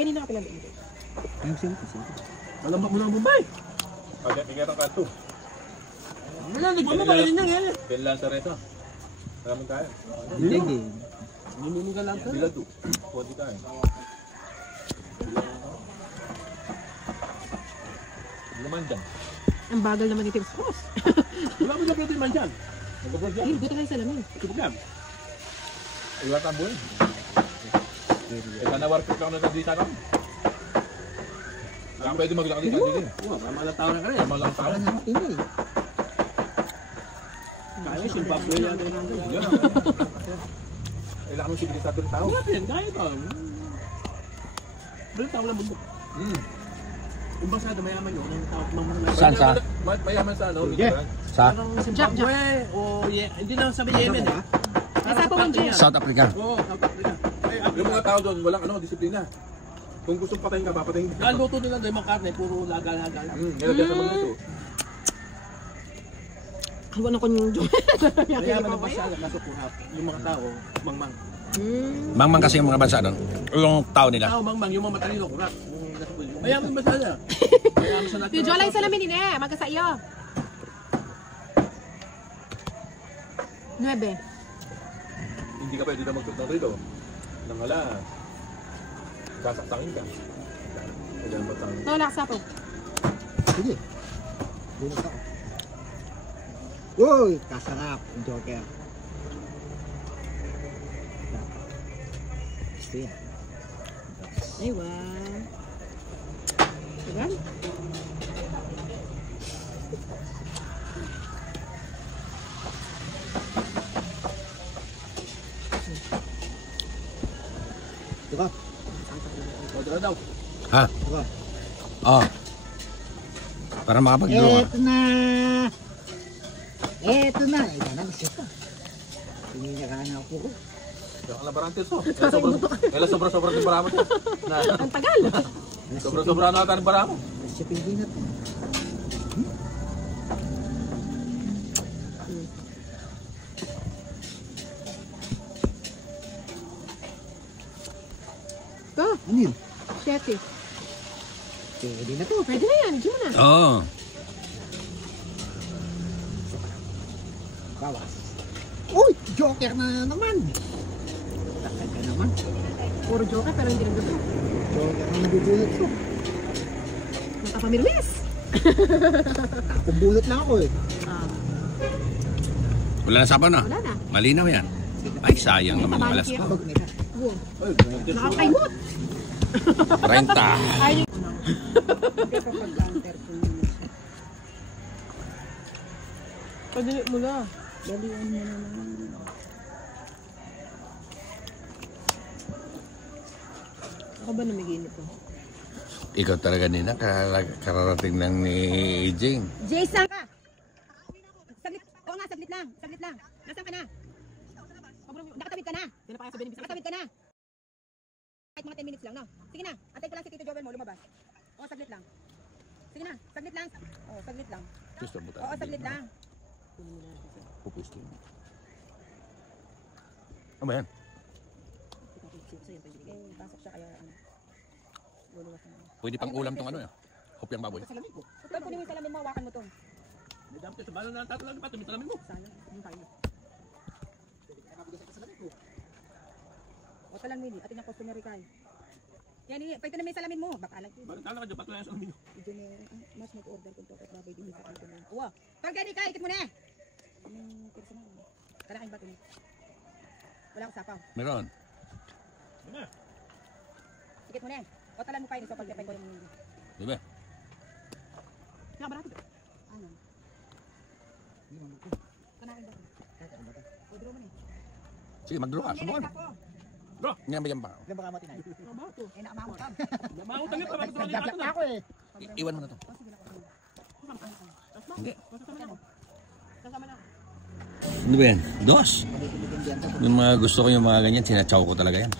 Kaya na ka pinag-iin. Ayun siyempre. Alam mo na ang Bombay. Pagkat tingnan ang kanto. Wala, nagpapalagay mo pala din yan eh. Pinlan sa reto. Maraming kaya. Hindi. Hindi mo mga lang ka. Bilado. Pwede kaya. Naman dyan. Ang bagal naman ni Tim Cross. Wala mo na pwede man dyan. Nagpapalagay dyan. Ay, buto kayo sa lamin. Kipagam. Iwat ang buhay. Ika na warpit ka na nagdita ka. Kaya pwede maglakad ka din. Mamalang tao na ka rin. Malang tao. Wala na matindi. Kaya Zimbabwe yan. Yan. Kailangan mo sibilisado ng tao. Kaya ito. Balik tao lang mundo. Kung basado mayaman yun, yung tao mayaman. Saan sa? Mayaman sa ano? Sa? Zimbabwe o hindi lang sabi Yemen eh. Nasa pa man dyan. South Africa. Oo, South Africa. Yung mga tao doon, walang ano, disiplina. Kung gusto patayin ka, papatayin ka. Ang luto nila doon, mga karne, puro laga-laga lang. Nilagyan sa mga luto. Hawa na ko yung dyan. Mayaman ang basa, nasukuhap. Yung mga tao, mangmang. Mangmang kasi yung mga bansa doon. Yung tao nila. Tao, mangmang, yung mga matalino, kurak. Mayaman basa na. Mayaman sa natin. Yung Jolay sa lamin nila eh. Magkasa iyo. 9. Hindi ka pwede na magtutang rito. Nang hala, sasaktangin ka. Kailangan ba tangin? Ito, laksa po. Sige. Bunot ako. Uy, kasarap. Yung Joker. Gusto yan. Ay, wow. Diba? Diba? Dala daw. Ha? Diba? Oo. Para makapag-draw. Eto na. Eto na. Ito na. Gusto ko. Pinilakahan ako ko. Kaya ka labarantes oh. Kaya sobra-sobra din baramo siya. Ang tagal. Sobra-sobra na ata ng baramo. Sa Pilipinas. Ito, Ano yun? 7. Pwede na to. Pwede na yan. Diyan mo na. Oo. Bawas. Uy! Joker na naman. Takal ka naman. Puro joker pero hindi nagduto. Joker na nabubulot ko. Nakapamirwis. Kumbulot lang ako eh. Wala na sapaw na. Wala na. Malinaw yan. Ay, sayang naman ang alas ko. Kabag nila. Wow. Nakakaimot. 30. Ay, padali mo na. Dalian mo na naman. Ako ba namiginip ko? Ikaw talaga nina, kararating lang ni Jing. Jason ka! Saglit. Oo nga, saglit lang. Saglit lang. Nasaan ka na? Nakatawid ka na. Nakatawid ka na. Kahit mga 10 minutes lang, no? Sige na. Antay ko lang si Tito Joel mo lumabas. Oo, saglit lang. Sige na. Saglit lang. Oo, saglit lang. Gusto mo tayo? Oo, saglit lang. Pupusto mo. Ano ba yan? Pasok siya kaya ano. Luluwas na. Pwede pang ulam tong ano eh. Hopyang baboy. Salamin ko. Tutal, kunin mo yung salamin mo. Hawakan mo to. May dami sa balo na tatlo lang pa. Tumit salamin mo. Sana. Yung tayo. O talang mili. Atin ang customary kayo. Yan, pwede na may salamin mo. Baka alam ko. Bakit tala ka dyan? Patlo lang sa salamin mo. Medyo na mas mag-order kung tokat baboy din sa kanto na. Uwa. Pagka di ka, ikit mo na. Anong personal? Kalaking bato niya. Wala akong sapaw. Meron. Ikit mo na. O talan mo pa yun. So pagkapay ko yung... Diba? Nakabarato. Ano? Kanakin bato. O draw mo na. Sige, mag-draw ka. Subukan. Draw. Ngayon ba yan ba? Ilan baka matinay? Mabato. Eh, nakamahot ka. Mabato nga para matulog Nagdablak na ako eh. Iwan mo na to. Hindi. Kasama na. Ano ba yan? Dos. Yung mga gusto ko yung mga ganyan, sinachaw ko talaga yan.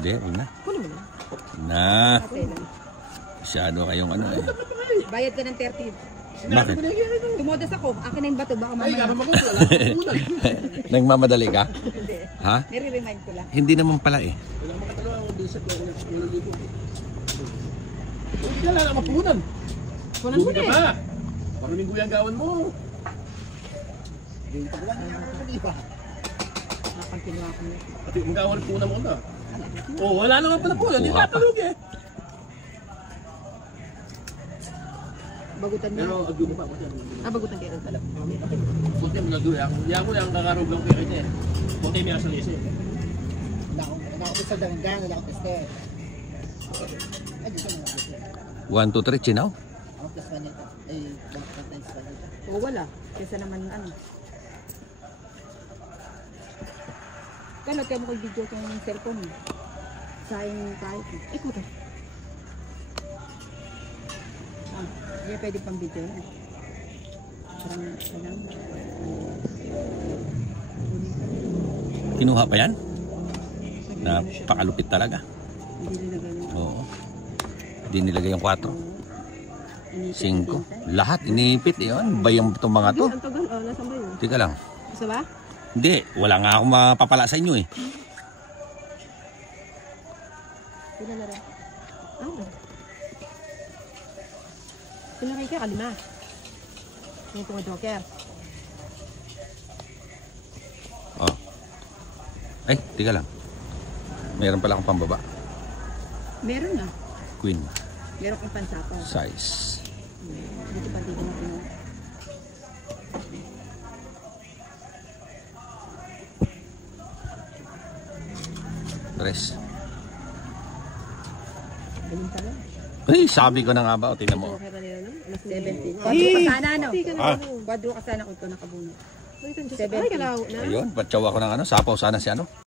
Hindi, yun na. Kunin mo na. Na. Okay lang. Masyado kayong ano eh. Bayad ka ng 30. Bakit? Tumodas ako. Akin na yung bato. Baka Ay, mamaya. karama ko, wala akong punan. Nagmamadali ka? Hindi. Ha? Nire-remind ko lang. Hindi naman pala eh. Wala akong makatalawa akong bisit ko. Naliligo. Hindi ka lang mapunan. Kunan mo na eh. Pa. Maraming guyang gawan mo. Yung pagwan niya ako di ba? Nakapagkinuha ko na. Pati yung gawan punan mo na. Oh, wala naman pala punan. Hindi Kuha pa. tatulog eh. Bagutan Pero niya. agyo mo pa. Bagutan kayo pala. Puti mo nagduwi ako. Hindi ako yung kakarog lang kaya eh. Puti mo yung salisi. Wala ako sa danggang, wala ako teste. Ay, dito na ako. 1, 2, 3, chinaw. Ako plus manita. Ay, bakit times manita. O wala. Kesa naman ano. Kaya kaya mo kay video ko yung cellphone mo. Sayang kahit. Ikaw to. Hindi pwede pang video. Parang salang. Kinuha pa yan? Napakalupit talaga. Hindi nilagay yung Oo. Hindi nilagay yung 4. 5. Lahat inipit yun. Bayang itong mga to. Ang tagal. Oh, nasaan ba yun? Tika lang. Isa ba? Hindi. Wala nga akong mapapala sa inyo eh. Sila na rin. Sila kayo kaya kalima. Yung mga joker. Oh. Ay, tika lang. Meron pala akong pambaba. Meron na. Queen. Meron kang pansapaw. Size. Dito pa dito na pinuha. Tres. Galing pala. Ay, sabi ko na nga ba. O, tingnan mo. Okay pa nila no? Alas 17. Kwadro ka sana no? Ah. Kwadro ka sana kung ito nakabunot. 17. Ayun, patsaw ako ng ano. Sapaw sana si ano.